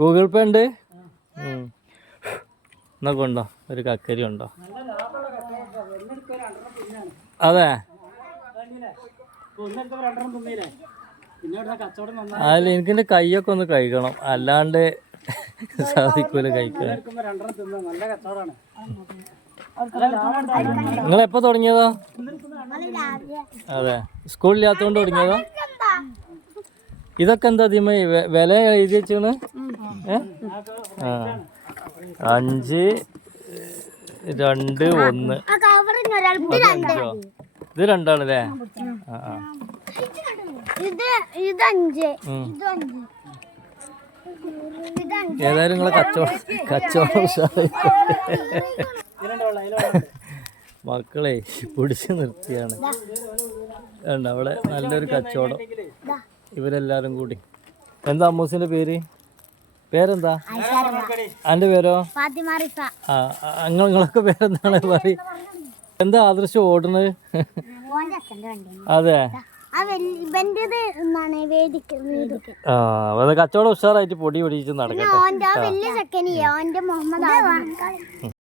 Google പേ ഉണ്ട്. എന്നാ കൊണ്ടോ ഒരു കക്കരി ഉണ്ടോ? അതെ, അതിൽ എനിക്കെൻ്റെ കൈയൊക്കെ ഒന്ന് കഴിക്കണം, അല്ലാണ്ട് സാധിക്കൂല കഴിക്കാൻ. നിങ്ങളെപ്പോ തുടങ്ങിയതോ? അതെ, സ്കൂളില്ലാത്തോണ്ട് തുടങ്ങിയതോ? ഇതൊക്കെ എന്താ അതിമ വില എഴുതി വെച്ചാണ്? 5, 2, 1. ഇത് 2 ആണല്ലേ? ഏതായാലും നിങ്ങളെ കച്ചവടം മക്കളെ പിടിച്ചു നിർത്തിയാണ്. അവിടെ നല്ലൊരു കച്ചവടം, ഇവരെല്ലാരും കൂടി. എന്താ അമ്മൂസിന്റെ പേരെന്താ? അന്റെ പേരോ? നിങ്ങളൊക്കെ പേരെന്താണ് പറയും? എന്താ ആദർശം ഓടുന്നത്? അതെ, കച്ചവടം ഉഷാറായിട്ട് പൊടി പൊടിച്ച് നടക്കട്ടെ.